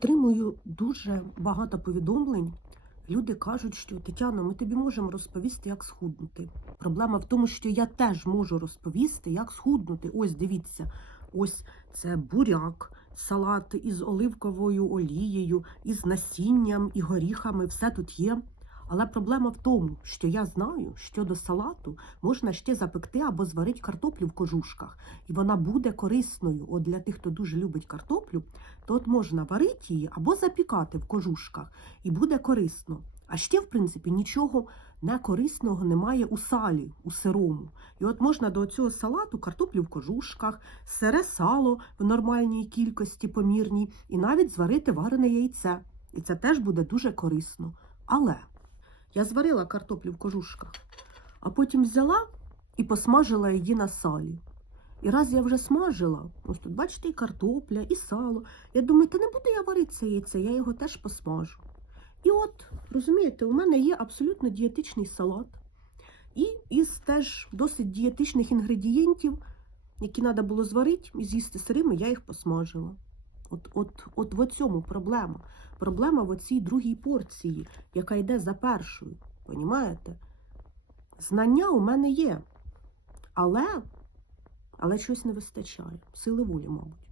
отримую дуже багато повідомлень. Люди кажуть, що Тетяно, ми тобі можемо розповісти, як схуднути. Проблема в тому, що я теж можу розповісти, як схуднути. Ось дивіться, ось це буряк, салат із оливковою олією, із насінням і горіхами. Все тут є. Але проблема в тому, що я знаю, що до салату можна ще запекти або зварити картоплю в кожушках, і вона буде корисною. От для тих, хто дуже любить картоплю, то от можна варити її або запікати в кожушках, і буде корисно. А ще, в принципі, нічого некорисного немає у салі, у сирому. І от можна до цього салату картоплю в кожушках, сире сало в нормальній кількості помірній, і навіть зварити варене яйце. І це теж буде дуже корисно. Але я зварила картоплю в кожушках, а потім взяла і посмажила її на салі. І раз я вже смажила, ось тут, бачите, і картопля, і сало. Я думаю, та не буду я варити це яйце, я його теж посмажу. І от, розумієте, у мене є абсолютно дієтичний салат. І із теж досить дієтичних інгредієнтів, які треба було зварити і з'їсти сирими, я їх посмажила. От, от, от в цьому проблема. Проблема в оцій другій порції, яка йде за першою. Понімаєте? Знання у мене є, але, але щось не вистачає. Сили волі, мабуть.